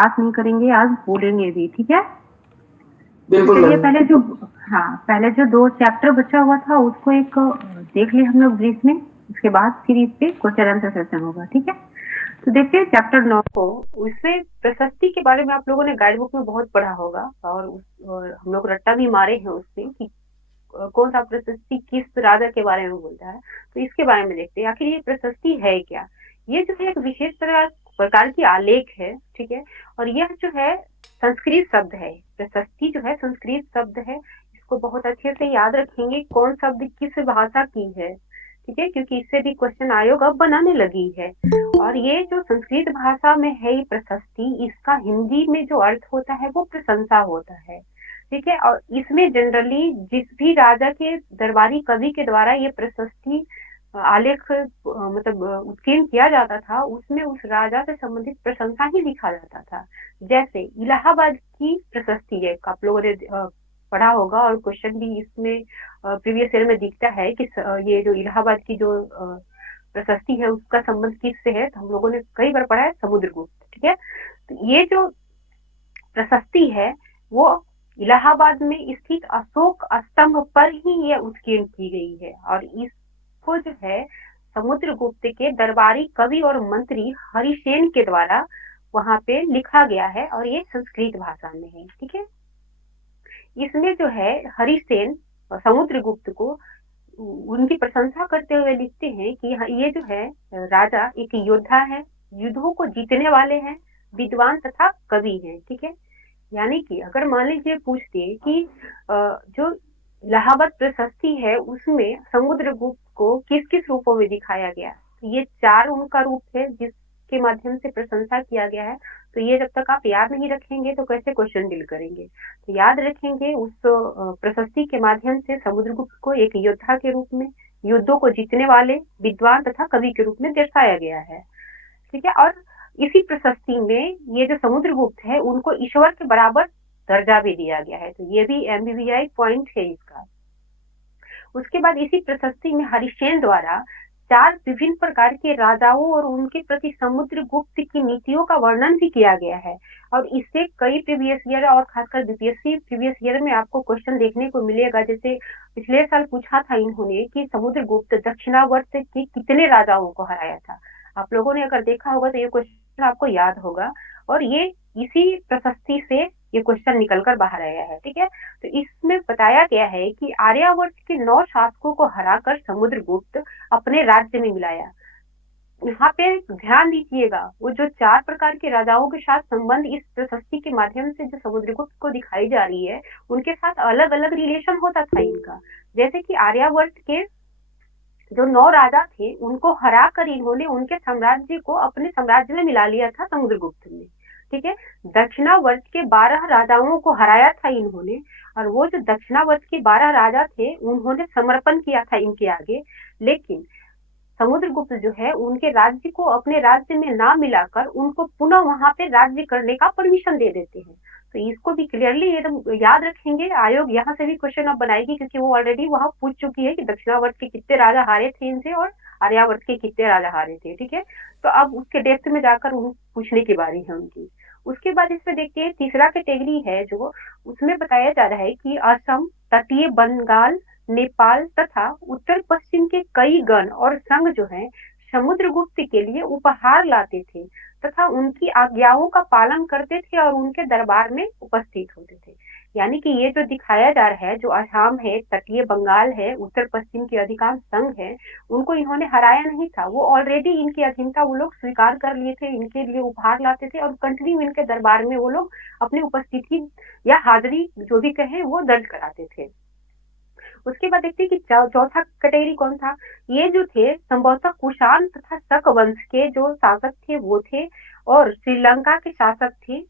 बात नहीं करेंगे, आज बोलेंगे भी, ठीक है? तो बिल्कुल चलिए मैम। पहले जो 2 चैप्टर बचा हुआ था उसको एक देख लिए हम लोग ब्रीफ में, उसके बाद फिर इस पे क्वेश्चन आंसर सेशन होगा, ठीक है? तो देखिए चैप्टर 9 को, उसमें प्रशस्ति के बारे में आप लोगों ने गाइड बुक में बहुत पढ़ा होगा और हम लोग रट्टा भी मारे हैं उससे कि कौन सा प्रशस्ति किस राजा के बारे में बोलता है। तो इसके बारे में देखते हैं आखिर ये प्रशस्ति है क्या। ये जो है एक विशेष प्रकार की आलेख है, ठीक है? और यह जो है संस्कृत शब्द है। प्रशस्ति जो है संस्कृत शब्द है। इसको बहुत अच्छे से याद रखेंगे कौन शब्द किस भाषा की है, ठीक है? क्योंकि इससे भी क्वेश्चन आयोग अब बनाने लगी है। और ये जो संस्कृत भाषा में है ये प्रशस्ति, इसका हिंदी में जो अर्थ होता है वो प्रशंसा होता है, ठीक है? और इसमें जनरली जिस भी राजा के दरबारी कवि के द्वारा ये प्रशस्ति आलेख मतलब उत्कीर्ण किया जाता था, उसमें उस राजा से संबंधित प्रशंसा ही लिखा जाता था। जैसे इलाहाबाद की प्रशस्ति है, आप लोगों ने पढ़ा होगा और क्वेश्चन भी इसमें प्रीवियस ईयर में दिखता है कि ये जो इलाहाबाद की जो प्रशस्ति है उसका संबंध किससे है, तो हम लोगों ने कई बार पढ़ा है समुद्रगुप्त, ठीक है? तो ये जो प्रशस्ति है वो इलाहाबाद में स्थित अशोक स्तंभ पर ही ये उत्कीर्ण की गई है और इसको जो है समुद्रगुप्त के दरबारी कवि और मंत्री हरिसेन के द्वारा वहां पे लिखा गया है और ये संस्कृत भाषा में है, ठीक है? इसमें जो है हरिसेन समुद्रगुप्त को उनकी प्रशंसा करते हुए लिखते हैं कि ये जो है राजा एक योद्धा है, युद्धों को जीतने वाले हैं, विद्वान तथा कवि हैं, ठीक है? यानी कि अगर मान लीजिए पूछते कि जो इलाहाबाद प्रशस्ति है उसमें समुद्रगुप्त को किस किस रूपों में दिखाया गया, तो ये 4 उनका रूप है जिसके माध्यम से प्रशंसा किया गया है। तो ये जब तक आप याद नहीं रखेंगे तो कैसे क्वेश्चन डील करेंगे? तो याद रखेंगे उस प्रशस्ति के माध्यम से समुद्रगुप्त को एक योद्धा के रूप में, युद्धों को जीतने वाले, विद्वान तथा कवि के रूप में दर्शाया गया है, ठीक है? और इसी प्रशस्ति में ये जो समुद्रगुप्त है उनको ईश्वर के बराबर दर्जा भी दिया गया है, तो ये भी एमबीबीआई पॉइंट है इसका। उसके बाद इसी प्रशस्ति में हरिसेन द्वारा 4 विभिन्न प्रकार के राजाओं और उनके प्रति समुद्रगुप्त की नीतियों का वर्णन भी किया गया है। और इससे कई प्रीवियस ईयर और खासकर बीपीएससी प्रीवियस ईयर में आपको क्वेश्चन देखने को मिलेगा। जैसे पिछले साल पूछा था इन्होंने कि समुद्रगुप्त दक्षिणावर्त के कितने राजाओं को हराया था। आप लोगों ने अगर देखा होगा तो ये क्वेश्चन आपको याद होगा और ये इसी प्रशस्ति से ये क्वेश्चन निकल कर बाहर आया है, ठीक है? तो इसमें बताया गया है कि आर्यावर्त के 9 शासकों को हराकर समुद्रगुप्त अपने राज्य में मिलाया। यहाँ पे ध्यान दीजिएगा, वो जो 4 प्रकार के राजाओं के साथ संबंध इस प्रशस्ति के माध्यम से जो समुद्रगुप्त को दिखाई जा रही है, उनके साथ अलग अलग रिलेशन होता था इनका। जैसे कि आर्यावर्त के जो 9 राजा थे उनको हरा कर इन्होंने उनके साम्राज्य को अपने साम्राज्य में मिला लिया था समुद्रगुप्त ने, ठीक है? दक्षिणावर्त के 12 राजाओं को हराया था इन्होंने और वो जो दक्षिणावर्त के 12 राजा थे उन्होंने समर्पण किया था इनके आगे। लेकिन समुद्रगुप्त जो है उनके राज्य को अपने राज्य में ना मिलाकर उनको पुनः वहां पे राज्य करने का परमिशन दे देते हैं। तो इसको भी क्लियरली एकदम याद रखेंगे, आयोग यहाँ से भी क्वेश्चन अब बनाएगी क्योंकि वो ऑलरेडी वहां पूछ चुकी है कि दक्षिणावर्त के कितने राजा हारे थे इनसे और आर्यावर्त के कितने राजा हारे थे, ठीक है? तो अब उसके डेप्थ में जाकर पूछने की बारी है उनकी। उसके बाद इसमें देखते हैं तीसरा कैटेगरी है जो उसमें बताया जा रहा है कि असम, तटीय बंगाल, नेपाल तथा उत्तर पश्चिम के कई गण और संघ जो है समुद्रगुप्त के लिए उपहार लाते थे तथा उनकी आज्ञाओं का पालन करते थे और उनके दरबार में उपस्थित होते थे। यानी कि ये जो दिखाया जा रहा है, जो असम है, तटीय बंगाल है, उत्तर पश्चिम के अधिकांश संघ है, उनको इन्होंने हराया नहीं था, वो ऑलरेडी इनकी अधीनता वो लोग स्वीकार कर लिए थे, इनके लिए उपहार लाते थे और कंटिन्यू इनके दरबार में वो लोग अपनी उपस्थिति या हाजिरी जो भी कहे वो दर्ज कराते थे। उसके बाद देखते हैं कि चौथा कैटेगरी कौन था। ये जो थे संभवतः कुषाण तथा शक वंश के जो शासक थे वो थे और श्रीलंका के शासक थे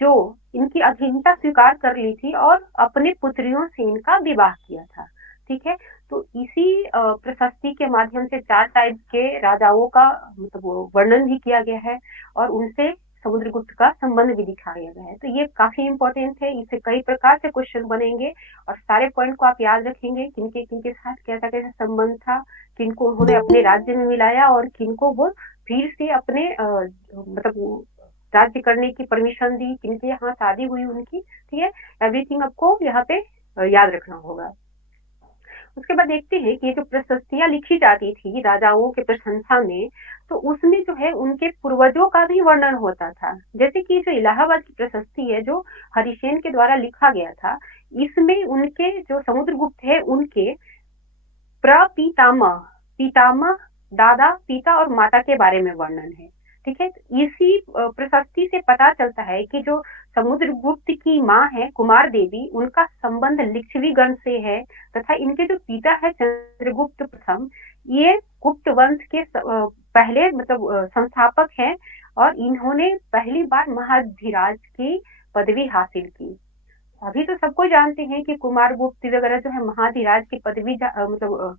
जो इनकी अधीनता स्वीकार कर ली थी और अपने पुत्रियों से इनका विवाह किया था, ठीक है? तो इसी प्रशस्ति के माध्यम से 4 टाइप के राजाओं का मतलब वर्णन भी किया गया है और उनसे समुद्रगुप्त का संबंध भी दिखाया गया है। तो ये काफी इंपॉर्टेंट है, इससे कई प्रकार से क्वेश्चन बनेंगे और सारे पॉइंट को आप याद रखेंगे, किनके किनके साथ कैसा कैसा संबंध था, किनको उन्होंने अपने राज्य में मिलाया और किनको वो फिर से अपने मतलब राज्य करने की परमिशन दी, किनके यहाँ शादी हुई उनकी, ठीक है, एवरीथिंग आपको यहाँ पे याद रखना होगा। उसके बाद देखते हैं कि ये जो प्रशस्तियां लिखी जाती थी राजाओं के प्रशंसा में, तो उसमें जो है उनके पूर्वजों का भी वर्णन होता था। जैसे कि जो इलाहाबाद की प्रशस्ति है जो हरिसेन के द्वारा लिखा गया था, इसमें उनके जो समुद्रगुप्त है उनके प्रपितामह, पितामह, दादा, पिता और माता के बारे में वर्णन है। ठीक है, इसी प्रशस्ति से पता चलता है कि जो समुद्रगुप्त की माँ है कुमार देवी, उनका संबंध लिच्छवी गण से है, तथा इनके जो पिता है चंद्रगुप्त प्रथम, ये गुप्त वंश के पहले मतलब संस्थापक हैं, और इन्होंने पहली बार महाधिराज की पदवी हासिल की। अभी तो सबको जानते हैं कि कुमार गुप्त वगैरह जो है महाधिराज की पदवी मतलब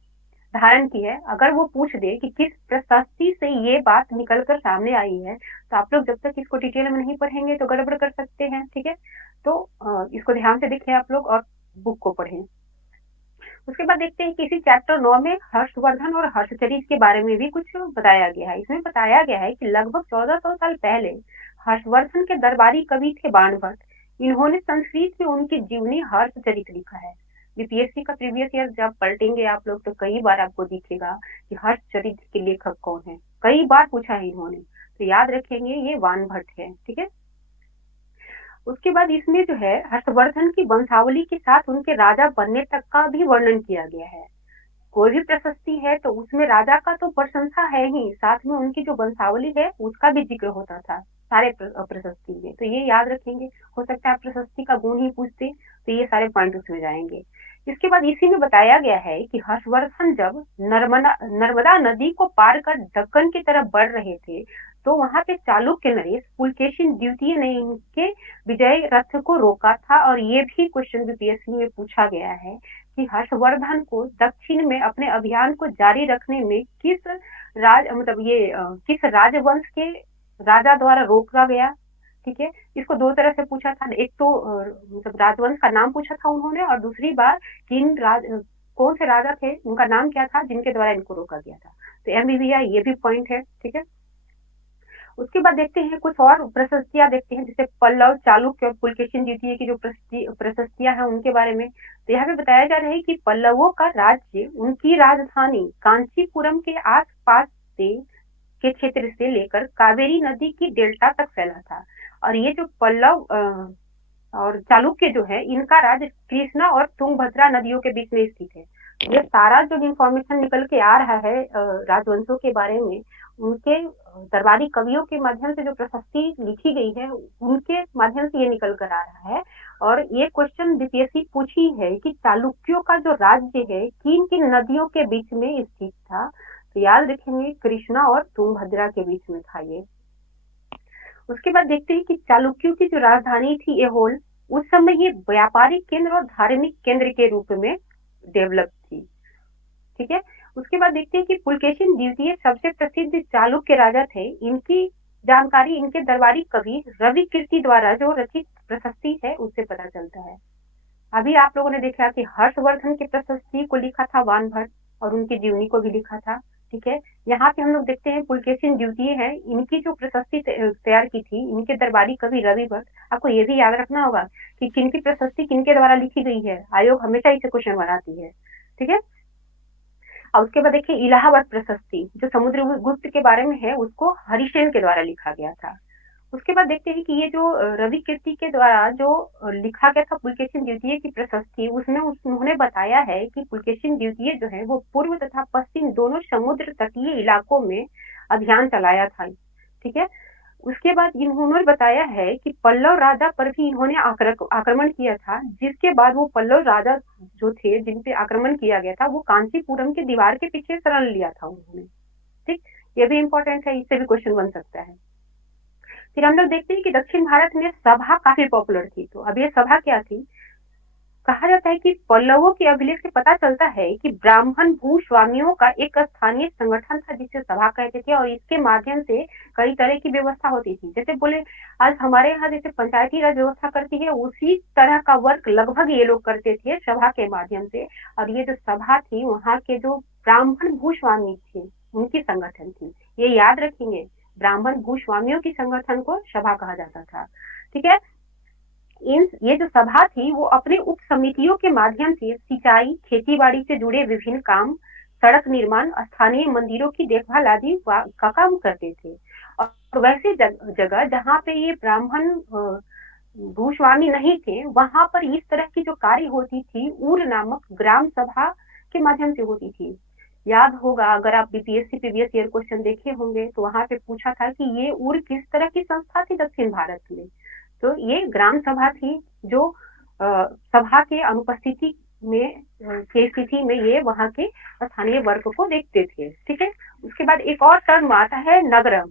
धारण की है। अगर वो पूछ दे कि किस प्रशस्ति से ये बात निकल कर सामने आई है, तो आप लोग जब तक इसको डिटेल में नहीं पढ़ेंगे तो गड़बड़ कर सकते हैं। ठीक है, तो इसको ध्यान से देखें आप लोग और बुक को पढ़ें। उसके बाद देखते हैं कि इसी चैप्टर 9 में हर्षवर्धन और हर्षचरित के बारे में भी कुछ बताया गया है। इसमें बताया गया है कि लगभग 1400 साल पहले हर्षवर्धन के दरबारी कवि थे बाणभट्ट। इन्होंने संस्कृत में उनकी जीवनी हर्षचरित लिखा है। बीपीएससी का प्रीवियस ईयर जब पलटेंगे आप लोग तो कई बार आपको दिखेगा कि हर्षचरित के लेखक कौन है, कई बार पूछा है इन्होंने, तो याद रखेंगे ये बाणभट्ट है। ठीक है, उसके बाद इसमें जो है हर्षवर्धन की वंशावली के साथ उनके राजा बनने तक का भी वर्णन किया गया है। कोई भी प्रशस्ति है तो उसमें राजा का तो प्रशंसा है ही, साथ में उनकी जो वंशावली है उसका भी जिक्र होता था सारे प्रशस्ति में, तो ये याद रखेंगे। हो सकता है प्रशस्ति का गुण ही पूछते तो ये सारे पॉइंट उसमें जाएंगे। इसके बाद इसी में बताया गया है कि हर्षवर्धन जब नर्मदा नदी को पार कर दक्कन की तरफ बढ़ रहे थे, तो वहां पे चालुक्य नरेश पुलकेशिन द्वितीय ने इनके विजय रथ को रोका था। और ये भी क्वेश्चन बीपीएससी में पूछा गया है कि हर्षवर्धन को दक्षिण में अपने अभियान को जारी रखने में किस किस राजवंश के राजा द्वारा रोका गया। ठीक है, इसको दो तरह से पूछा था, एक तो मतलब राजवंश का नाम पूछा था उन्होंने, और दूसरी बार कौन से राजा थे उनका नाम क्या था जिनके द्वारा इनको रोका गया था। तो एमबीबीआई ये भी पॉइंट है। ठीक है, उसके बाद देखते हैं कुछ और प्रशस्तियां देखते हैं, जैसे पल्लव, चालुक्य और पुलकेशिन द्वितीय की जो प्रशस्तियां हैं उनके बारे में। तो यहाँ पे बताया जा रहा है कि पल्लवों का राज्य उनकी राजधानी कांचीपुरम के आसपास से के क्षेत्र से लेकर कावेरी नदी की डेल्टा तक फैला था। और ये जो पल्लव और चालुक्य जो है इनका राज्य कृष्णा और तुंगभद्रा नदियों के बीच में स्थित है। ये सारा जो इंफॉर्मेशन निकल के आ रहा है राजवंशों के बारे में, उनके दरबारी कवियों के माध्यम से जो प्रशस्ति लिखी गई है उनके माध्यम से ये निकल कर आ रहा है। और ये क्वेश्चन बीपीएससी पूछी है कि चालुक्यों का जो राज्य है किन किन नदियों के बीच में स्थित था, तो याद रखेंगे कृष्णा और तुंगभद्रा के बीच में था ये। उसके बाद देखते हैं कि चालुक्यों की जो राजधानी थी एहोल, उस समय ये व्यापारिक केंद्र और धार्मिक केंद्र के रूप में डेवलप थी। ठीक है, उसके बाद देखते हैं कि पुलकेशिन द्वितीय सबसे प्रसिद्ध चालुक्य राजा थे। इनकी जानकारी इनके दरबारी कवि रवि कीर्ति द्वारा जो रचित प्रशस्ति है उससे पता चलता है। अभी आप लोगों ने देखा कि हर्षवर्धन की प्रशस्ति को लिखा था बाणभट्ट और उनकी जीवनी को भी लिखा था। ठीक है, यहाँ पे हम लोग देखते हैं पुलकेशिन द्वितीय है, इनकी जो प्रशस्ति तैयार की थी इनके दरबारी कवि रवि भट्ट। आपको ये भी याद रखना होगा कि किनकी प्रशस्ति किनके द्वारा लिखी गई है, आयोग हमेशा इसे क्वेश्चन बनाती है। ठीक है, और उसके बाद देखिए इलाहाबाद प्रशस्ति जो समुद्रगुप्त के बारे में है उसको हरिसेन के द्वारा लिखा गया था। उसके बाद देखते हैं कि ये जो रवि कीर्ति के द्वारा जो लिखा गया था पुलकेशिन द्वितीय की प्रशस्ति, उसमें उन्होंने बताया है कि पुलकेशिन द्वितीय जो है वो पूर्व तथा पश्चिम दोनों समुद्र तटीय इलाकों में अभियान चलाया था। ठीक है, उसके बाद इन्होंने बताया है कि पल्लव राजा पर भी इन्होंने आक्रमण किया था, जिसके बाद वो पल्लव राजा जो थे जिन पे आक्रमण किया गया था वो कांचीपुरम के दीवार के पीछे शरण लिया था उन्होंने। ठीक, ये भी इंपॉर्टेंट है, इससे भी क्वेश्चन बन सकता है। फिर हम लोग देखते हैं कि दक्षिण भारत में सभा काफी पॉपुलर थी। तो अब ये सभा क्या थी, कहा जाता है कि पल्लवों के अभिलेख से पता चलता है कि ब्राह्मण भूस्वामियों का एक स्थानीय संगठन था जिसे सभा कहते थे, और इसके माध्यम से कई तरह की व्यवस्था होती थी। जैसे बोले आज हमारे यहाँ जैसे पंचायती राज व्यवस्था करती है, उसी तरह का वर्क लगभग ये लोग करते थे सभा के माध्यम से। और ये जो सभा थी वहाँ के जो ब्राह्मण भूस्वामी थे उनकी संगठन थी, ये याद रखेंगे। ब्राह्मण भूस्वामियों की संगठन को सभा कहा जाता था। ठीक है, ये जो सभा थी वो अपने उप समितियों के माध्यम से सिंचाई, खेती बाड़ी से जुड़े विभिन्न काम, सड़क निर्माण, स्थानीय मंदिरों की देखभाल आदि का काम करते थे। और वैसे जगह जहाँ पे ये ब्राह्मण भूस्वामी नहीं थे, वहां पर इस तरह की जो कार्य होती थी ऊर नामक ग्राम सभा के माध्यम से होती थी। याद होगा, अगर आप बीपीएससी प्रीवियस ईयर क्वेश्चन देखे होंगे तो वहां पे पूछा था कि ये ऊर किस तरह की संस्था थी दक्षिण भारत में। तो ये ग्राम सभा थी जो सभा के अनुपस्थिति में की स्थिति में ये वहां के स्थानीय वर्ग को देखते थे। ठीक है, उसके बाद एक और टर्म आता है नगरम।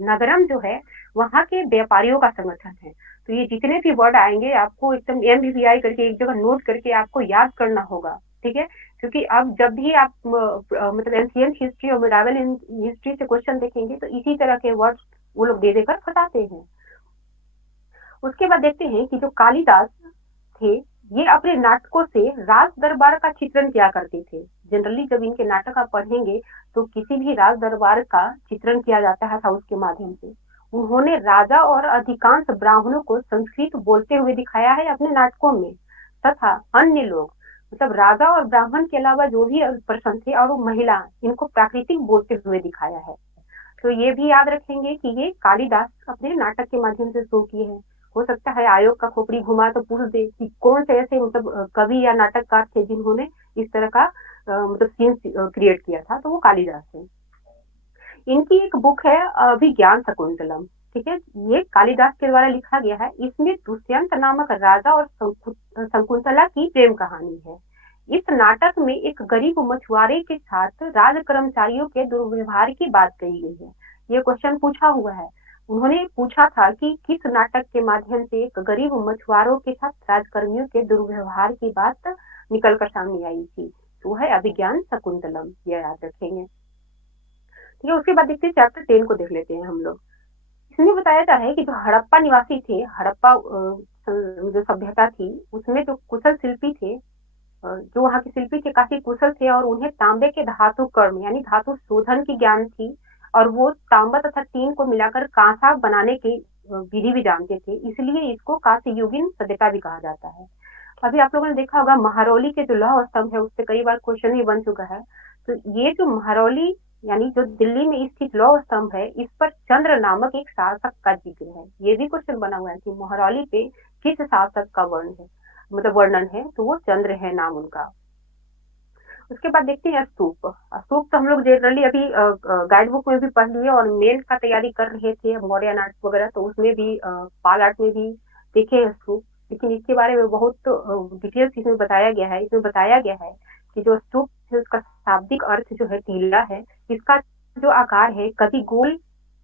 नगरम जो है वहां के व्यापारियों का संगठन है। तो ये जितने भी वर्ड आएंगे आपको एकदम एमबीबीआई करके एक जगह नोट करके आपको याद करना होगा। ठीक है, क्योंकि अब जब भी आप मतलब एंशिएंट हिस्ट्री और मिडावल हिस्ट्री से क्वेश्चन देखेंगे तो इसी तरह के वर्ड्स वो लोग दे देकर फंसाते हैं। उसके बाद देखते हैं कि जो कालिदास थे ये अपने नाटकों से राज दरबार का चित्रण किया करते थे। जनरली जब इनके नाटक आप पढ़ेंगे तो किसी भी राज दरबार का चित्रण किया जाता था उसके माध्यम से। उन्होंने राजा और अधिकांश ब्राह्मणों को संस्कृत बोलते हुए दिखाया है अपने नाटकों में, तथा अन्य लोग मतलब राजा और ब्राह्मण के अलावा जो भी पर्सन थे और वो महिला, इनको प्राकृतिक बोलते हुए दिखाया है। तो ये भी याद रखेंगे कि ये कालिदास अपने नाटक के माध्यम से शो किए हैं। हो सकता है आयोग का खोपड़ी घुमा तो पूछ दे कि कौन से ऐसे मतलब कवि या नाटककार थे जिन्होंने इस तरह का मतलब सीन क्रिएट किया था, तो वो कालिदास है। इनकी एक बुक है अभिज्ञान शकुंतलम। ठीक है, ये कालिदास के द्वारा लिखा गया है। इसमें दुष्यंत नामक राजा और शकुंतला की प्रेम कहानी है। इस नाटक में एक गरीब मछुआरे के साथ राज कर्मचारियों के दुर्व्यवहार की बात कही गई है। ये क्वेश्चन पूछा हुआ है। उन्होंने पूछा था कि किस नाटक के माध्यम से एक गरीब मछुआरों के साथ राजकर्मियों के दुर्व्यवहार की बात निकलकर सामने आई थी। तो है अभिज्ञान शकुंतलम, ये याद रखेंगे। ठीक है, उसके बाद देखते हैं चैप्टर 10 को देख लेते हैं हम लोग। इसमें बताया जा रहा है कि जो हड़प्पा निवासी थे, हड़प्पा जो सभ्यता थी उसमें जो कुशल शिल्पी थे, जो वहाँ के शिल्पी थे काफी कुशल थे और उन्हें तांबे के धातु कर्म यानी धातु शोधन की ज्ञान थी। और वो तांबा तथा टीन को मिलाकर कांसा बनाने की विधि भी जानते थे, इसलिए इसको कांस्ययुगीन सभ्यता भी कहा जाता है। अभी आप लोगों ने देखा होगा महारौली के जो लौह स्तंभ है उससे कई बार क्वेश्चन ही बन चुका है। तो ये जो महारौली यानी जो दिल्ली में स्थित लौह स्तंभ है, इस पर चंद्र नामक एक शासक का जिक्र है। ये भी क्वेश्चन बना हुआ है कि महारौली पे किस शासक का वर्ण है, मतलब वर्णन है, तो वो चंद्र है नाम उनका। उसके बाद देखते हैं स्तूप। स्तूप तो हम लोग जनरली अभी गाइड बुक में भी पढ़ लिए और मेन का तैयारी कर रहे थे मौर्य आर्ट वगैरह, तो उसमें भी पाल आर्ट में भी देखे हैं स्तूप। लेकिन इसके बारे में बहुत डिटेल्स इसमें बताया गया है। इसमें बताया गया है कि जो स्तूप है उसका शाब्दिक अर्थ जो है टीला है। इसका जो आकार है कभी गोल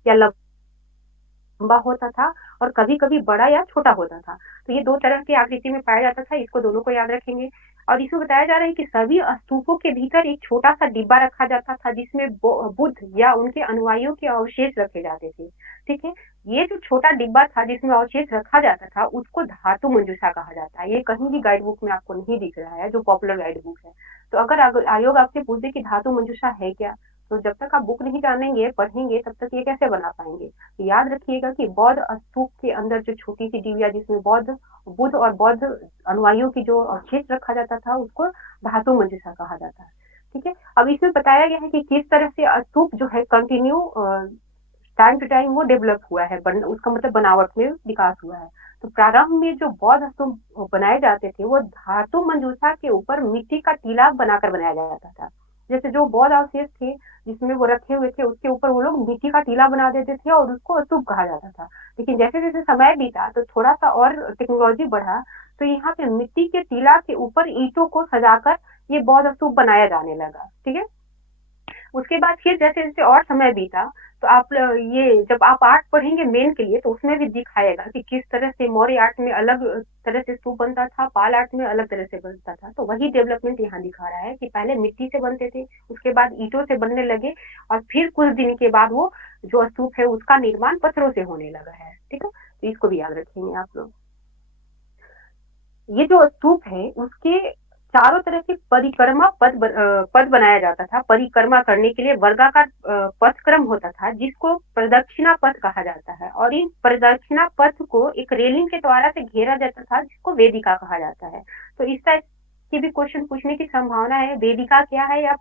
या लंबा होता था और कभी कभी बड़ा या छोटा होता था। तो ये दो तरह की आकृति में पाया जाता था, इसको दोनों को याद रखेंगे। और इसमें बताया जा रहा है कि सभी स्तूपों के भीतर एक छोटा सा डिब्बा रखा जाता था जिसमें बुद्ध या उनके अनुयायियों के अवशेष रखे जाते थे। ठीक है, ये जो छोटा डिब्बा था जिसमें अवशेष रखा जाता था उसको धातु मंजूषा कहा जाता है। ये कहीं भी गाइड बुक में आपको नहीं दिख रहा है जो पॉपुलर गाइड बुक है। तो अगर आयोग आपसे पूछे कि धातु मंजूषा है क्या, तो जब तक आप बुक नहीं जानेंगे पढ़ेंगे तब तक ये कैसे बना पाएंगे। तो याद रखिएगा कि बौद्ध स्तूप के अंदर जो छोटी सी डिबिया जिसमें बुद्ध और बौद्ध अनुयायियों की जो अवशेष रखा जाता था उसको धातु मंजूषा कहा जाता है। ठीक है, अब इसमें बताया गया है कि किस तरह से स्तूप जो है कंटिन्यू टाइम टू टाइम वो डेवलप हुआ है, उसका मतलब बनावट में विकास हुआ है। तो प्रारंभ में जो बौद्ध स्तूप बनाए जाते थे वो धातु मंजूषा के ऊपर मिट्टी का टीला बनाकर बनाया जाता था। जैसे जो बौद्ध अवशेष थे जिसमें वो रखे हुए थे उसके ऊपर वो लोग मिट्टी का टीला बना देते थे और उसको स्तूप कहा जाता था। लेकिन जैसे जैसे समय बीता तो थोड़ा सा और टेक्नोलॉजी बढ़ा, तो यहाँ पे मिट्टी के टीला के ऊपर ईंटों को सजाकर ये बौद्ध स्तूप बनाया जाने लगा। ठीक है, उसके बाद फिर जैसे जैसे और समय बीता तो आप ये जब आप आर्ट पढ़ेंगे मेन के लिए तो उसमें भी दिखाएगा कि किस तरह से मौर्य आर्ट में अलग तरह से स्तूप बनता था, पाल आर्ट में अलग तरह से बनता था। तो वही डेवलपमेंट यहाँ दिखा रहा है कि पहले मिट्टी से बनते थे, उसके बाद ईंटों से बनने लगे और फिर कुछ दिन के बाद वो जो स्तूप है उसका निर्माण पत्थरों से होने लगा है। ठीक है, तो इसको भी याद रखेंगे आप लोग। ये जो स्तूप है उसके चारों तरफ से परिक्रमा पद बनाया जाता था। परिक्रमा करने के लिए वर्गाकार पथक्रम होता था, जिसको प्रदक्षिणा पथ कहा जाता है, और इन प्रदक्षिणा पथ को एक रेलिंग के द्वारा से घेरा जाता था, जिसको वेदिका कहा जाता है। तो इस टाइप के भी क्वेश्चन पूछने की संभावना है। वेदिका क्या है या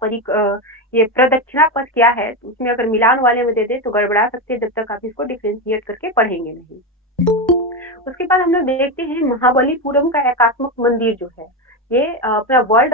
ये प्रदक्षिणा पथ क्या है, तो उसमें अगर मिलान वाले में दे दे तो गड़बड़ा सकते हैं, जब तक आप इसको डिफ्रेंशिएट करके पढ़ेंगे नहीं। उसके बाद हम लोग देखते हैं महाबलीपुरम का एकात्मक मंदिर जो है, ये अपना वर्ल्ड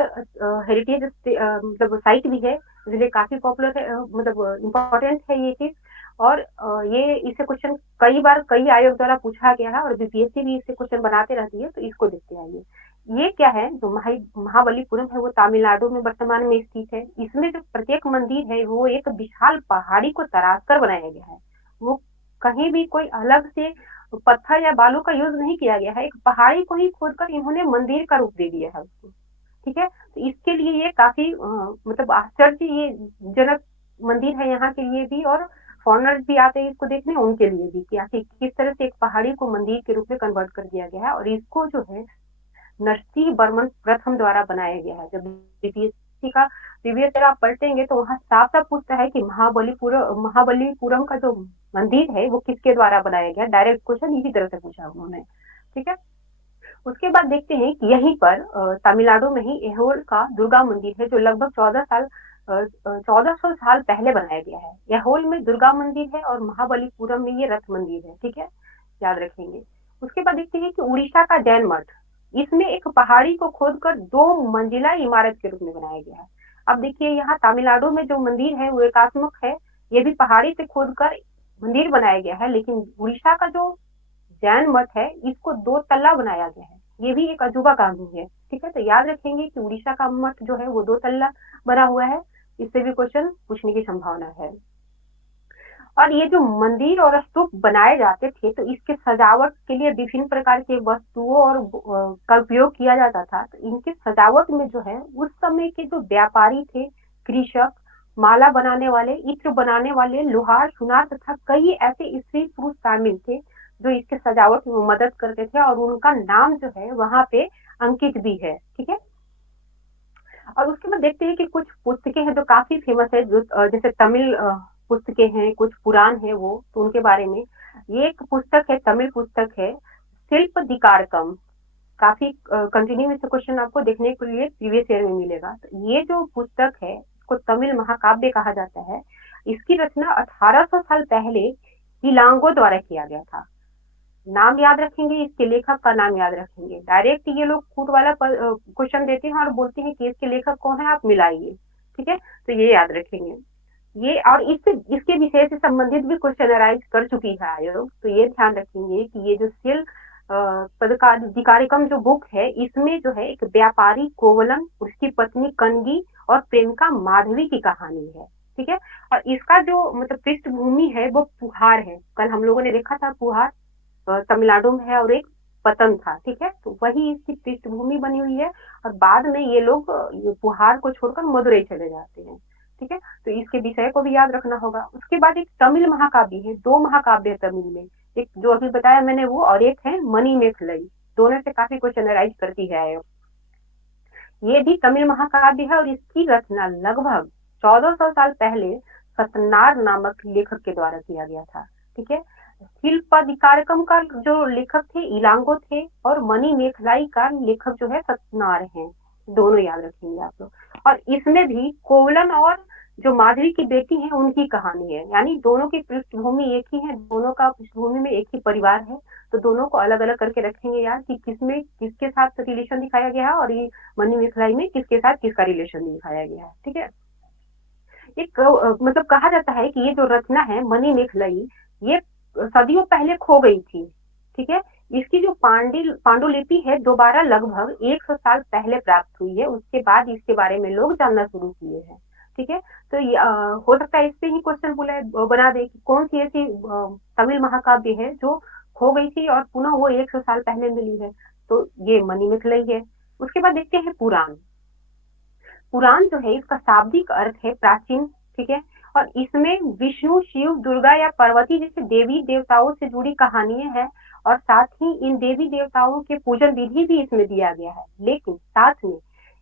हेरिटेज मतलब साइट भी है, इसलिए काफी पॉपुलर है, मतलब इम्पोर्टेंट है ये चीज। और ये इससे क्वेश्चन कई बार कई आयोग द्वारा पूछा गया है, और बीपीएससी भी इससे क्वेश्चन बनाते रहती है, तो इसको देखते आइए। ये क्या है, जो महाबलीपुरम है वो तमिलनाडु में वर्तमान में स्थित है। इसमें जो प्रत्येक मंदिर है वो एक विशाल पहाड़ी को तराश कर बनाया गया है। वो कहीं भी कोई अलग से पत्थर या बालू का यूज नहीं किया गया है, एक पहाड़ी को ही खोदकर इन्होंने मंदिर का रूप दे दिया है उसको। ठीक है, तो इसके लिए ये काफी मतलब आश्चर्य ये जनक मंदिर है यहाँ के लिए भी, और फॉरनर्स भी आते हैं इसको देखने, उनके लिए भी कि आखिर किस तरह से एक पहाड़ी को मंदिर के रूप में कन्वर्ट कर दिया गया है। और इसको जो है नरसिंह वर्मन प्रथम द्वारा बनाया गया है। जब बीपीएससी का प्रीवियस ईयर आप पलटेंगे तो वहाँ साफ साफ पूछता है कि महाबलीपुरम का जो मंदिर है वो किसके द्वारा बनाया गया। डायरेक्ट क्वेश्चन इसी तरह से पूछा उन्होंने। ठीक है, उसके बाद देखते हैं कि यहीं पर तमिलनाडु में ही एहोल का दुर्गा मंदिर है, जो लगभग 1400 साल पहले बनाया गया है। एहोल में दुर्गा मंदिर है और महाबलीपुरम में ये रथ मंदिर है। ठीक है, याद रखेंगे। उसके बाद देखते हैं कि उड़ीसा का जैन मठ, इसमें एक पहाड़ी को खोदकर 2 मंजिला इमारत के रूप में बनाया गया है। अब देखिए यहाँ तमिलनाडु में जो मंदिर है वो एकात्मक है, ये भी पहाड़ी से खोदकर मंदिर बनाया गया है। लेकिन उड़ीसा का जो जैन मठ है इसको 2 तल्ला बनाया गया है, ये भी एक अजूबा कानून है। ठीक है, तो याद रखेंगे कि उड़ीसा का मठ जो है वो 2 तल्ला बना हुआ है। इससे भी क्वेश्चन पूछने की संभावना है। और ये जो मंदिर और स्तूप बनाए जाते थे, तो इसके सजावट के लिए विभिन्न प्रकार के वस्तुओं और का उपयोग किया जाता था। तो इनके सजावट में जो है उस समय के जो व्यापारी थे, कृषक, माला बनाने वाले, इत्र बनाने वाले, लोहार, सुनार तथा कई ऐसे स्त्री पुरुष शामिल थे जो इसके सजावट में मदद करते थे, और उनका नाम जो है वहां पे अंकित भी है। ठीक है, और उसके बाद देखते हैं कि कुछ पुस्तकें हैं जो काफी फेमस है, जो जैसे तमिल पुस्तकें हैं, कुछ पुराण है वो, तो उनके बारे में। ये एक पुस्तक है, तमिल पुस्तक है, शिल्प दिकारकम। काफी कंटिन्यू में से क्वेश्चन आपको देखने के लिए प्रीवियस ईयर में मिलेगा। तो ये जो पुस्तक है इसको तमिल महाकाव्य कहा जाता है। इसकी रचना 1800 साल पहले इलांगो द्वारा किया गया था। नाम याद रखेंगे, इसके लेखक का नाम याद रखेंगे। डायरेक्ट ये लोग खुद वाला क्वेश्चन देते हैं और बोलते हैं कि इसके लेखक कौन है, आप मिलाइए। ठीक है, तो ये याद रखेंगे। ये और इससे इसके विषय से संबंधित भी क्वेश्चन अराइज कर चुकी है आयोग, तो ये ध्यान रखेंगे कि ये जो शिल पदाधिकारिकम जो बुक है, इसमें जो है एक व्यापारी कोवलम, उसकी पत्नी कनगी और प्रेमिका माधवी की कहानी है। ठीक है, और इसका जो मतलब पृष्ठभूमि है वो पुहार है। कल हम लोगों ने देखा था पुहार तमिलनाडु में है, और एक पतन था। ठीक है, तो वही इसकी पृष्ठभूमि बनी हुई है, और बाद में ये लोग पुहार को छोड़कर मदुरई चले जाते हैं। ठीक है, तो इसके विषय को भी याद रखना होगा। उसके बाद एक तमिल महाकाव्य है, 2 महाकाव्य है तमिल में, एक जो अभी बताया मैंने वो, और एक है मणिमेखलई। दोनों से काफी क्वेश्चन अराइज करती है। ये भी तमिल महाकाव्य है, और इसकी रचना लगभग 1400 साल पहले सतनार नामक लेखक के द्वारा किया गया था। ठीक है, शिल्पाधिकारकम का जो लेखक थे इलांगो थे, और मणि मेखलाई का लेखक जो है सतनार हैं। दोनों याद रखेंगे आप लोग। और इसमें भी कोवलन और जो माधवी की बेटी है उनकी कहानी है, यानी दोनों की पृष्ठभूमि एक ही है, दोनों का पृष्ठभूमि में एक ही परिवार है। तो दोनों को अलग अलग करके रखेंगे यार, कि किसमें किसके साथ रिलेशन दिखाया गया है, और ये मणि मेखलाई में किसके साथ किसका रिलेशन दिखाया गया है। ठीक है, एक मतलब कहा जाता है कि ये जो रचना है मणि मेखलाई, ये सदियों पहले खो गई थी। ठीक है, इसकी जो पांडुलिपि है दोबारा लगभग 100 साल पहले प्राप्त हुई है, उसके बाद इसके बारे में लोग जानना शुरू किए हैं। ठीक है, तो हो सकता है इससे ही क्वेश्चन बना दे कि कौन सी ऐसी तमिल महाकाव्य है जो खो गई थी और पुनः वो 100 साल पहले मिली है, तो ये मणिमेखलाई है। उसके बाद देखते हैं पुराण। पुराण जो है इसका शाब्दिक अर्थ है प्राचीन। ठीक है, और इसमें विष्णु, शिव, दुर्गा या पार्वती जैसे देवी देवताओं से जुड़ी कहानियां हैं, और साथ ही इन देवी देवताओं के पूजन विधि भी इसमें दिया गया है। लेकिन साथ में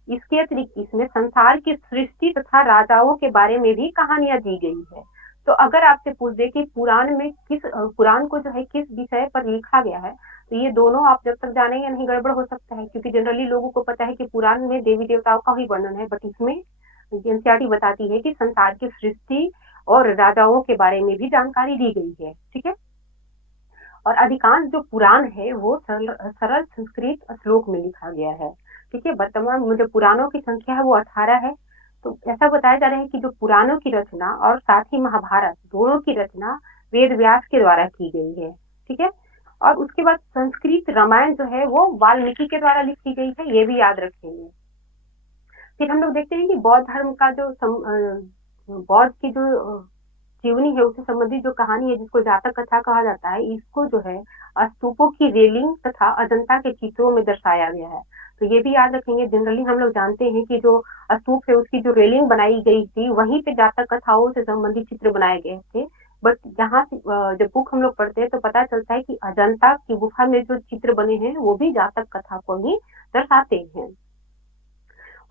इसके अतिरिक्त इसमें संसार की सृष्टि तथा राजाओं के बारे में भी कहानियां दी गई है। तो अगर आपसे पूछ दे कि पुराण को जो है किस विषय पर लिखा गया है, तो ये दोनों आप जब तक जानेंगे नहीं गड़बड़ हो सकता है, क्योंकि जनरली लोगों को पता है कि पुराण में देवी देवताओं का ही वर्णन है, बट इसमें एनसीईआरटी बताती है कि संसार की सृष्टि और राजाओं के बारे में भी जानकारी दी गई है। ठीक है, और अधिकांश जो पुराण है वो सरल संस्कृत श्लोक में लिखा गया है। ठीक है, वर्तमान में जो पुराणों की संख्या है वो 18 है। तो ऐसा बताया जा रहा है कि जो पुराणों की रचना और साथ ही महाभारत दोनों की रचना वेद व्यास के द्वारा की गई है। ठीक है, और उसके बाद संस्कृत रामायण जो है वो वाल्मीकि के द्वारा लिखी गई है, ये भी याद रखेंगे। फिर हम लोग देखते हैं कि बौद्ध धर्म का जो बौद्ध की जो जीवनी है उससे संबंधित जो कहानी है जिसको जातक कथा कहा जाता है, इसको जो है स्तूपों की रेलिंग तथा अजंता के चित्रों में दर्शाया गया है। तो ये भी याद रखेंगे, जनरली हम लोग जानते हैं कि जो स्तूप है उसकी जो रेलिंग बनाई गई थी वहीं पे जातक कथाओं से संबंधित चित्र बनाए गए थे। बट जहाँ जब बुक हम लोग पढ़ते हैं तो पता चलता है कि अजंता की गुफा में जो चित्र बने हैं वो भी जातक कथा को ही दर्शाते हैं।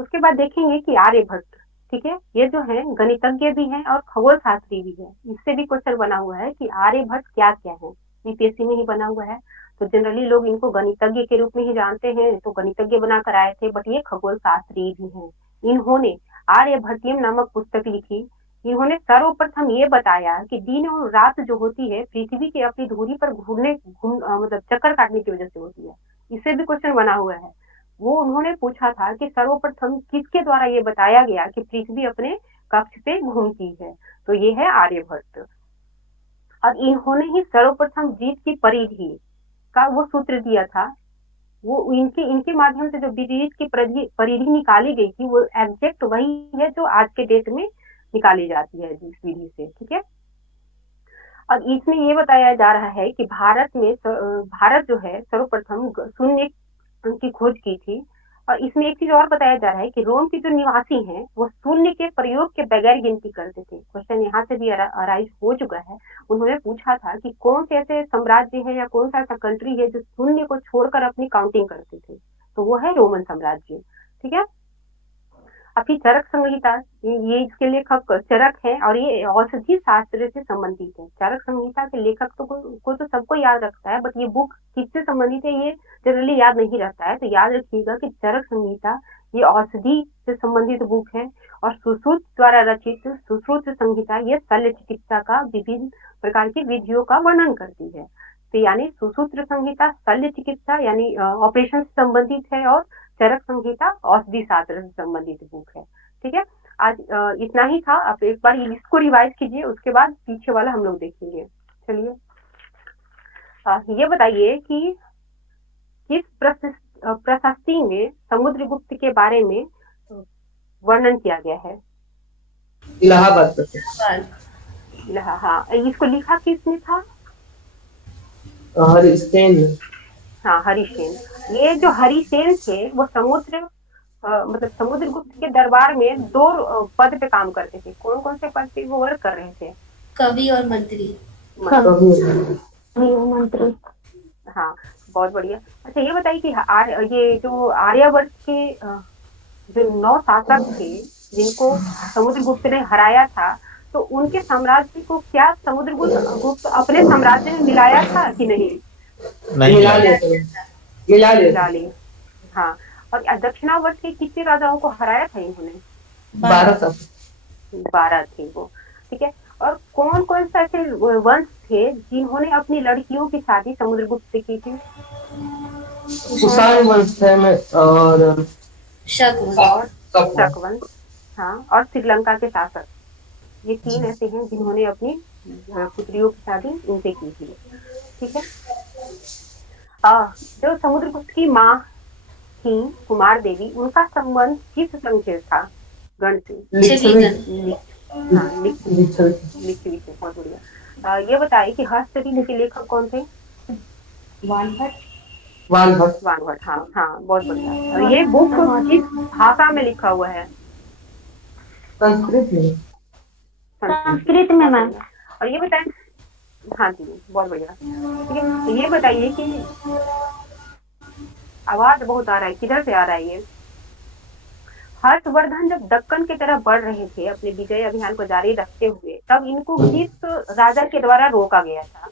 उसके बाद देखेंगे कि आर्यभट्ट, ठीक है, ये जो है गणितज्ञ भी हैं और खगोल शास्त्री भी है। इससे भी क्वेश्चन बना हुआ है कि आर्यभट्ट क्या क्या है, यूपीएससी में ही बना हुआ है। तो जनरली लोग इनको गणितज्ञ के रूप में ही जानते हैं, तो गणितज्ञ बनाकर आए थे, बट ये खगोल शास्त्री भी हैं। इन्होंने आर्यभट्टियम नामक पुस्तक लिखी। इन्होंने सर्वप्रथम ये बताया कि दिन और रात जो होती है पृथ्वी की अपनी धुरी पर मतलब चक्कर काटने की वजह से होती है। इससे भी क्वेश्चन बना हुआ है। वो उन्होंने पूछा था कि सर्वप्रथम किसके द्वारा ये बताया गया कि पृथ्वी अपने कक्ष पे घूमती है, तो ये है आर्यभट्ट। और इन्होंने ही सर्वप्रथम जीत की परिधि का वो सूत्र दिया था। वो इनके इनके माध्यम से जो जीत की परिधि निकाली गई थी वो एग्जैक्ट वही है जो आज के डेट में निकाली जाती है जिस विधि से। ठीक है, और इसमें ये बताया जा रहा है कि भारत जो है सर्वप्रथम शून्य की खोज की थी। और इसमें एक चीज और बताया जा रहा है कि रोम के जो निवासी हैं वो शून्य के प्रयोग के बगैर गिनती करते थे। क्वेश्चन यहाँ से भी अराइज हो चुका है। उन्होंने पूछा था कि कौन से ऐसे साम्राज्य है या कौन सा ऐसा कंट्री है जो शून्य को छोड़कर अपनी काउंटिंग करते थे, तो वो है रोमन साम्राज्य। ठीक है, अभी चरक संहिता, ये इसके लेखक चरक है और ये औषधि शास्त्र से संबंधित है। चरक संहिता के लेखक को तो सबको याद रखता है, बट ये बुक किससे संबंधित है ये जनरली याद नहीं रहता है। तो याद रखिएगा कि चरक संहिता ये औषधि से संबंधित बुक है। और सुश्रुत द्वारा रचित सुश्रुत संहिता ये शल्य चिकित्सा का विभिन्न प्रकार की विधियों का वर्णन करती है। तो यानी सुश्रुत संहिता शल्य चिकित्सा यानी ऑपरेशन से संबंधित है, और चरक संहिता औषधि शास्त्र से संबंधित बुक है। ठीक है, आज इतना ही था। आप एक बार इसको रिवाइज कीजिए, उसके बाद पीछे वाला हम लोग देखेंगे। चलिए, ये बताइए कि किस प्रशस्ति में समुद्रगुप्त के बारे में वर्णन किया गया है? इलाहाबाद। हाँ, इसको लिखा किसने था? हरिसेन। हाँ, हरिसेन। ये जो हरिसेन थे वो मतलब समुद्रगुप्त के दरबार में 2 पद पे काम करते थे। कौन कौन से पद पे वो वर्क कर रहे थे? कवि और मंत्री। मंत्री। हाँ, बहुत बढ़िया। अच्छा, ये बताइए कि ये जो आर्यवर्त के जो 9 शासक थे जिनको समुद्रगुप्त ने हराया था, तो उनके साम्राज्य को क्या समुद्रगुप्त अपने साम्राज्य में मिलाया था कि नहीं? मिला ले। हाँ, और दक्षिणावर्त के कितने राजाओं को हराया था इन्होंने? 12 थे वो। ठीक है, और कौन कौन से ऐसे वंश थे जिन्होंने अपनी लड़कियों की शादी समुद्रगुप्त से की थी? कुषाण वंश और शक वंश। हाँ, और श्रीलंका के शासक। ये 3 ऐसे हैं जिन्होंने अपनी पुत्रियों की शादी इनसे की थी। ठीक है, जो समुद्रगुप्त की माँ थी कुमार देवी, उनका संबंध किस संघ से था? गण से। हाँ, लिच्छवी से। बहुत बढ़िया। ये बताइए कि हस्तलिपि के लेखक कौन थे? वानभट्ट। हाँ हाँ, बहुत बढ़िया। और ये बुक किस भाषा में लिखा हुआ है? संस्कृत में मैम। और ये बताएं, हाँ जी, बहुत बढ़िया। ठीक है, तो ये बताइए कि आवाज बहुत आ रहा है, किधर से आ रहा है ये? हर्षवर्धन जब दक्कन की तरफ बढ़ रहे थे अपने विजय अभियान को जारी रखते हुए, तब इनको किस राजा के द्वारा रोका गया था?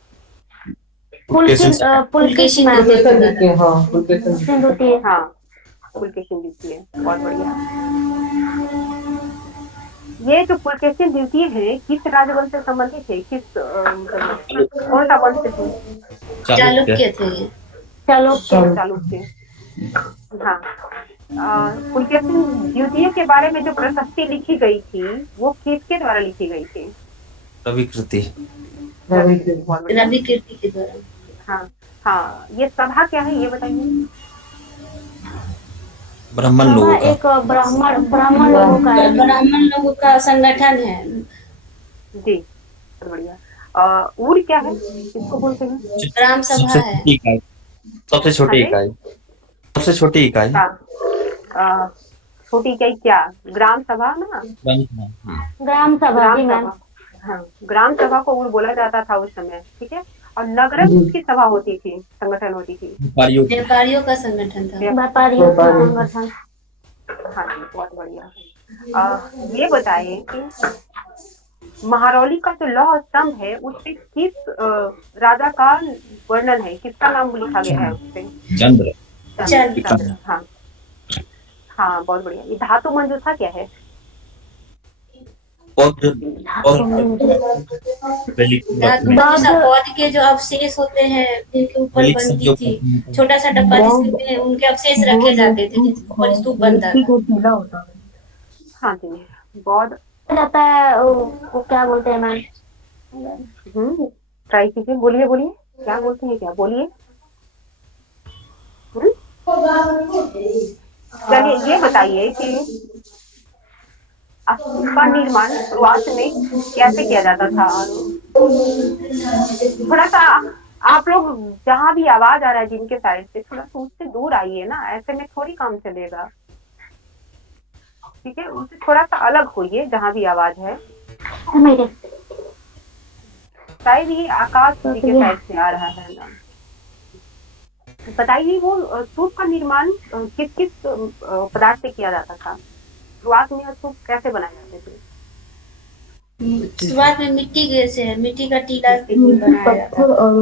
पुलकेशिन द्वितीय, हाँ पुलकेशिन द्वितीय। हाँ, पुलकेशिन द्वितीय, बहुत बढ़िया। ये जो पुलकेशिन द्वितीय है किस राजवंश से संबंधित है? किस कौन सा वंश थे? चालुक्य थे ये। चालुक्य। हाँ, पुलकेशिन द्वितीय के बारे में जो प्रशस्ति लिखी गई थी वो किसके द्वारा लिखी गई थी? रविकृति के द्वारा। हाँ हाँ, ये सभा क्या है ये बताइए? ब्राह्मण लोगों का, एक ब्राह्मण लोगों का संगठन है जी, बढ़िया। ऊर क्या है, किसको बोलते हैं? ग्राम सभा है, सबसे छोटी इकाई, सबसे छोटी इकाई। छोटी इकाई क्या? ग्राम सभा ना? ग्राम सभा जी मैम। हाँ, ग्राम सभा को ऊर बोला जाता था उस समय, ठीक है। और नगर की सभा होती थी, संगठन होती थी, व्यापारियों का संगठन था, व्यापारियों का संगठन। हाँ जी, बहुत बढ़िया। ये बताइए कि महारौली का जो लौह स्तंभ है उसपे किस राजा का वर्णन है, किसका नाम लिखा गया है उसपे? चंद्र। हाँ हाँ, बहुत बढ़िया। ये धातु मंजूषा क्या है? पौध के जो अवशेष होते हैं जिनके ऊपर बनती थी, छोटा सा डब्बा जिसमें उनके अवशेष रखे जाते थे, ऊपर स्तूप बनता था। हाँ जी, बहुत जाता है वो क्या बोलते हैं मैम? ट्राई कीजिए, बोलिए बोलिए, क्या बोलते हैं, क्या बोलिए। चलिए ये बताइए कि इसका निर्माण शुरुआत में कैसे किया जाता था? थोड़ा सा आप लोग जहाँ भी आवाज आ रहा है जिनके साइड से, थोड़ा सा उससे दूर आइए ना, ऐसे में थोड़ी काम चलेगा, ठीक है। उससे थोड़ा सा अलग होइए जहाँ भी आवाज है। शायद ये आकाश जी के साइड से आ रहा है ना। बताइए वो स्तूप का निर्माण किस किस पदार्थ से किया जाता था? शुरुआत में स्तूप कैसे बनाए जाते थे? शुरुआत में मिट्टी का टीला बनाया जाता था, और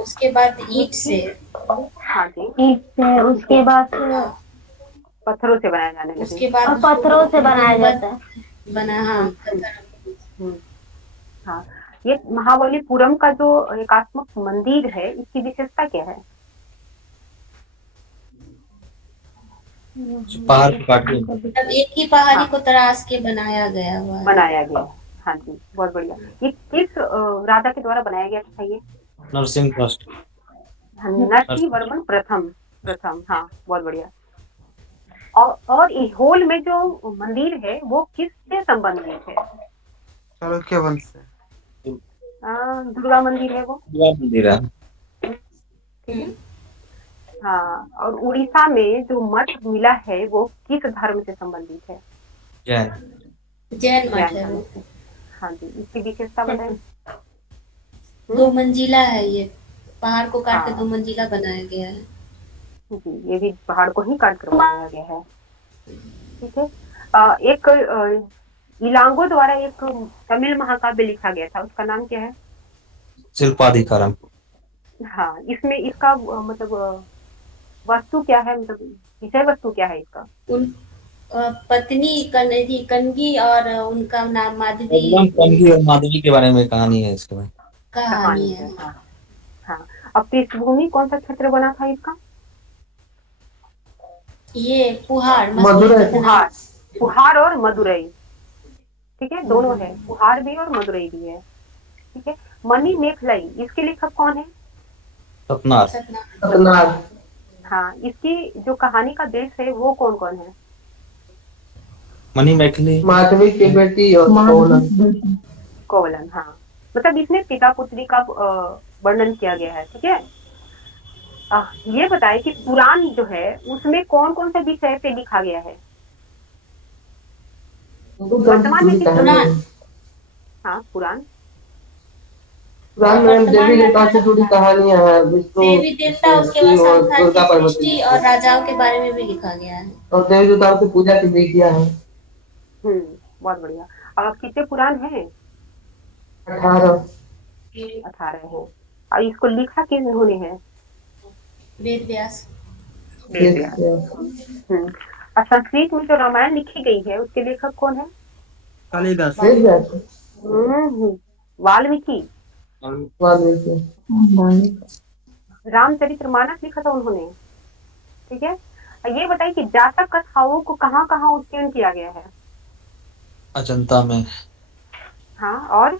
उसके बाद ईंट से, हाँ जी, ईंट से, उसके बाद पत्थरों से बनाया जाने लगे, उसके बाद पत्थरों से बनाया जाता है, बना। हाँ हाँ। ये महाबलीपुरम का जो एकात्मक मंदिर है इसकी विशेषता क्या है? पहाड़ को काट के मतलब एक ही पहाड़ी को तराश के बनाया गया हुआ है। बनाया गया। हाँ जी, बहुत बढ़िया। ये किस राजा के द्वारा बनाया गया था? ये नरसिंहवर्मन प्रथम। हाँ, बहुत बढ़िया। और होल में जो मंदिर है वो किससे संबंधित है? चालुक्य वंश से। दुर्गा मंदिर है वो, मंदिर है। ठीक है। हाँ, और उड़ीसा में जो मठ मिला है वो किस धर्म से संबंधित है? जैन मठ है वो। हाँ जी, इसकी विशेषता बताएं। 2 मंजिला है, ये पहाड़ को काट के 2 मंजिला बनाया गया है जी, ये भी पहाड़ को ही काट कर बनाया गया है, ठीक है। एक इलांगो द्वारा एक तमिल महाकाव्य लिखा गया था, उसका नाम क्या है? शिल्पाधिकारम। हाँ, इसमें इसका मतलब वस्तु क्या है, मतलब विषय वस्तु क्या है इसका? उन पत्नी कनगी और उनका नाम माधवी। कनगी और माधवी के बारे में कहानी है, इसके बारे कहानी है। हाँ। अब पृष्ठभूमि कौन सा क्षेत्र बना था इसका? ये पुहाड़ और मदुरई, ठीक है, दोनों है, पुहाड़ भी और मदुरई भी है, ठीक है। मणि मेखलाई, इसके लेखक कौन है? सतनार। हाँ, इसकी जो कहानी का देश है वो कौन कौन है? मणि मेखली, माधवी की बेटी और कोवलन। हाँ, मतलब इसमें पिता पुत्री का वर्णन किया गया है, ठीक है। ये बताए कि पुराण जो है उसमें कौन कौन से विषय पे लिखा गया है? वर्तमान में किस? हाँ, पुराण पुराण में देवी देवता से जुड़ी कहानियां हैं, विष्णु देवी देवता, उसके बाद शिव और संसार दुर्गा की पार्वती सृष्टि और राजाओं के बारे में भी लिखा गया है। और देवी देवताओं की पूजा की विधियां हैं। बहुत बढ़िया। और अब कितने पुराण हैं? 18 18 हैं। और इसको लिखा किन उन्होंने है? वेद व्यास। वेद व्यास। और संस्कृत में जो रामायण लिखी गई है उसके लेखक कौन है? कालिदास। वाल्मीकि। वाल्मीकि। रामचरितमानस लिखा था उन्होंने। ठीक है। ये बताइए कि जातक कथाओं को कहाँ कहाँ उत्कीर्ण किया गया है? अजंता में। हाँ, और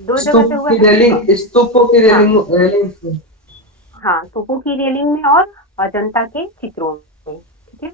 2 जगह पे हुआ है। स्तूपों की रेलिंग में। हाँ, स्तूपों की रेलिंग में और अजंता के चित्रों में। ठीक है।